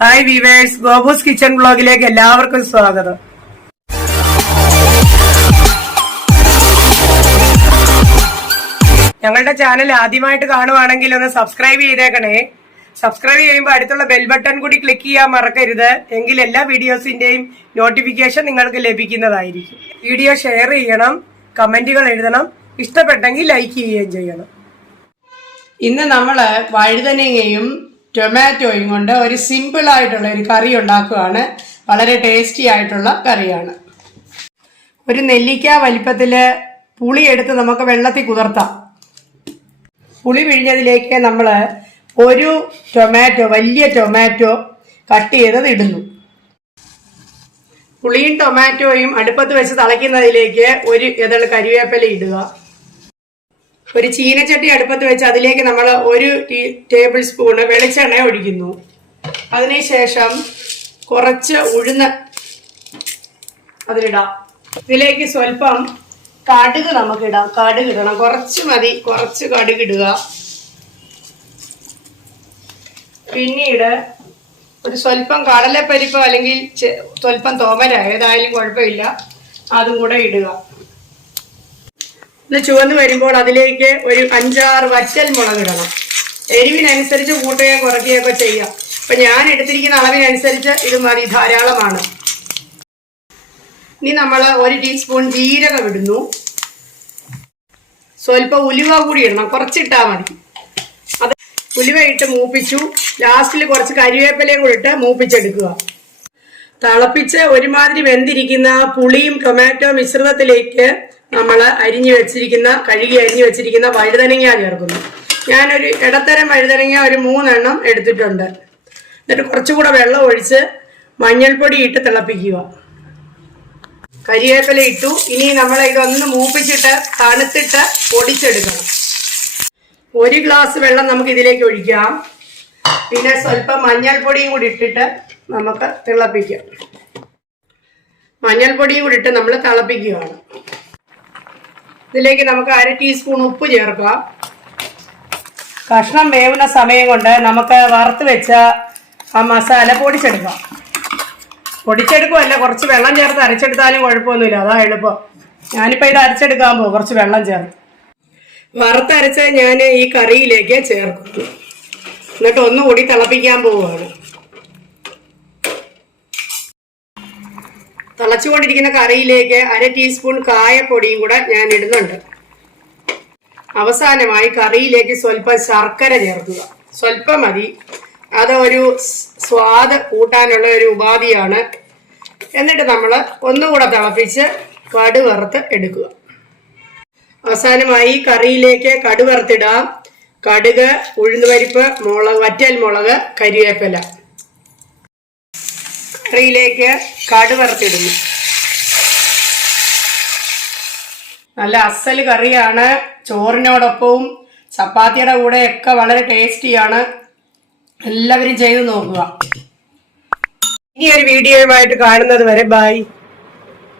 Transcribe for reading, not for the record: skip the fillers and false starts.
Hi weavers, ഗോബൂസ് kitchen ബ്ലോഗിലേക്ക് എല്ലാവർക്കും സ്വാഗതം. ഞങ്ങളുടെ ചാനൽ ആദ്യമായിട്ട് കാണുവാണെങ്കിൽ ഒന്ന് സബ്സ്ക്രൈബ് ചെയ്തേക്കണേ. സബ്സ്ക്രൈബ് ചെയ്യുമ്പോൾ അടുത്തുള്ള ബെൽ ബട്ടൺ കൂടി ക്ലിക്ക് ചെയ്യാൻ മറക്കരുത്. എങ്കിൽ എല്ലാ വീഡിയോസിന്റെയും നോട്ടിഫിക്കേഷൻ നിങ്ങൾക്ക് ലഭിക്കുന്നതായിരിക്കും. വീഡിയോ ഷെയർ ചെയ്യണം, കമന്റുകൾ എഴുതണം, ഇഷ്ടപ്പെട്ടെങ്കിൽ ലൈക്ക് ചെയ്യുകയും ചെയ്യണം. ഇന്ന് നമ്മള് വഴുതനങ്ങയും ടൊമാറ്റോയും കൊണ്ട് ഒരു സിമ്പിൾ ആയിട്ടുള്ള ഒരു കറി ഉണ്ടാക്കുകയാണ്. വളരെ ടേസ്റ്റി ആയിട്ടുള്ള കറിയാണ്. ഒരു നെല്ലിക്ക വലിപ്പത്തില് പുളി എടുത്ത് നമുക്ക് വെള്ളത്തിൽ കുതിർത്താം. പുളി പിഴിഞ്ഞതിലേക്ക് നമ്മൾ ഒരു ടൊമാറ്റോ, വലിയ ടൊമാറ്റോ കട്ട് ചെയ്തത് ഇടുന്നു. പുളിയും ടൊമാറ്റോയും അടുപ്പത്ത് വെച്ച് തിളയ്ക്കുന്നതിലേക്ക് ഒരു ഇതള് കരിവേപ്പില ഇടുക. ഒരു ചീനച്ചട്ടി അടുപ്പത്ത് വെച്ച് അതിലേക്ക് നമ്മൾ ഒരു ടേബിൾ സ്പൂണ് വെളിച്ചെണ്ണ ഒഴിക്കുന്നു. അതിനുശേഷം കുറച്ച് ഉഴുന്ന് അതിലിടാം. ഇതിലേക്ക് സ്വല്പം കടുക് നമുക്കിടാം. കടുക് ഇടണം, കുറച്ച് മതി, കുറച്ച് കടുക് ഇടുക. പിന്നീട് ഒരു സ്വല്പം കടലപ്പരിപ്പോ അല്ലെങ്കിൽ സ്വല്പം തോമര, ഏതായാലും കുഴപ്പമില്ല, അതും കൂടെ ഇടുക. ഇത് ചുവന്ന് വരുമ്പോൾ അതിലേക്ക് ഒരു 5-6 വറ്റൽ മുളക് ഇടണം. എരിവിനനുസരിച്ച് കൂട്ടുകയോ കുറയ്ക്കുകയൊക്കെ ചെയ്യാം. അപ്പൊ ഞാൻ എടുത്തിരിക്കുന്ന അളവിനനുസരിച്ച് ഇത് മതി, ധാരാളമാണ്. ഇനി നമ്മൾ 1 ടീസ്പൂൺ ജീരകം ഇടുന്നു. സ്വല്പം ഉലുവ കൂടി ഇടണം, കുറച്ചിട്ടാ മതി. അത് ഉലുവ ഇട്ട് മൂപ്പിച്ചു. ലാസ്റ്റിൽ കുറച്ച് കരിവേപ്പിലയും കൂടി ഇട്ട് മൂപ്പിച്ചെടുക്കുക. തിളപ്പിച്ച് ഒരുമാതിരി വെന്തിരിക്കുന്ന പുളിയും ടൊമാറ്റോ മിശ്രിതത്തിലേക്ക് നമ്മൾ കഴുകി അരിഞ്ഞു വെച്ചിരിക്കുന്ന വഴുതനങ്ങ ചേർക്കുന്നു. ഞാനൊരു ഇടത്തരം വഴുതനങ്ങ ഒരു 3 എണ്ണം എടുത്തിട്ടുണ്ട്. എന്നിട്ട് കുറച്ചുകൂടെ വെള്ളം ഒഴിച്ച് മഞ്ഞൾപ്പൊടി ഇട്ട് തിളപ്പിക്കുക. കരിവേപ്പില ഇട്ടു. ഇനി നമ്മൾ ഇതൊന്ന് മൂപ്പിച്ചിട്ട് തണുത്തിട്ട് പൊടിച്ചെടുക്കണം. 1 ഗ്ലാസ് വെള്ളം നമുക്ക് ഇതിലേക്ക് ഒഴിക്കാം. പിന്നെ സ്വല്പം മഞ്ഞൾപ്പൊടിയും കൂടി ഇട്ടിട്ട് നമുക്ക് തിളപ്പിക്കാം. മഞ്ഞൾപ്പൊടിയും കൂടി ഇട്ട് നമ്മൾ തിളപ്പിക്കുകയാണ്. ഇതിലേക്ക് നമുക്ക് 1/2 ടീസ്പൂൺ ഉപ്പ് ചേർക്കാം. കഷ്ണം വേവുന്ന സമയം കൊണ്ട് നമുക്ക് വറുത്ത് വെച്ച ആ മസാല പൊടിച്ചെടുക്കാം. പൊടിച്ചെടുക്കുമല്ല, കുറച്ച് വെള്ളം ചേർത്ത് അരച്ചെടുത്താലും കുഴപ്പമൊന്നുമില്ല, അതാ എളുപ്പം. ഞാനിപ്പോൾ ഇത് അരച്ചെടുക്കാൻ പോകും. കുറച്ച് വെള്ളം ചേർത്ത് വറുത്തരച്ച് ഞാൻ ഈ കറിയിലേക്ക് ചേർക്കുന്നു. എന്നിട്ട് ഒന്നുകൂടി തിളപ്പിക്കാൻ പോവുകയാണ്. തിളച്ചുകൊണ്ടിരിക്കുന്ന കറിയിലേക്ക് 1/2 ടീസ്പൂൺ കായപ്പൊടിയും കൂടെ ഞാൻ ഇടുന്നുണ്ട്. അവസാനമായി കറിയിലേക്ക് സ്വല്പം ശർക്കര ചേർക്കുക. സ്വല്പം മതി, അത് ഒരു സ്വാദ് കൂട്ടാനുള്ള ഒരു ഉപാധിയാണ്. എന്നിട്ട് നമ്മൾ ഒന്നുകൂടെ തിളപ്പിച്ച് കടുവറുത്ത് എടുക്കുക. അവസാനമായി കറിയിലേക്ക് കടുവറുത്തിടാം. കടുക്, ഉഴുന്നുപരിപ്പ്, മുളക്, വറ്റൽ മുളക്, കരിവേപ്പില. കറിയിലേക്ക് കടുവറുത്തിടുന്നു. നല്ല അസൽ കറിയാണ്. ചോറിനോടൊപ്പവും ചപ്പാത്തിയുടെ കൂടെയൊക്കെ വളരെ ടേസ്റ്റിയാണ്. എല്ലാവരും ചെയ്ത് നോക്കുക. ഇനി ഒരു വീഡിയോയുമായിട്ട് കാണുന്നത് വരെ ബൈ.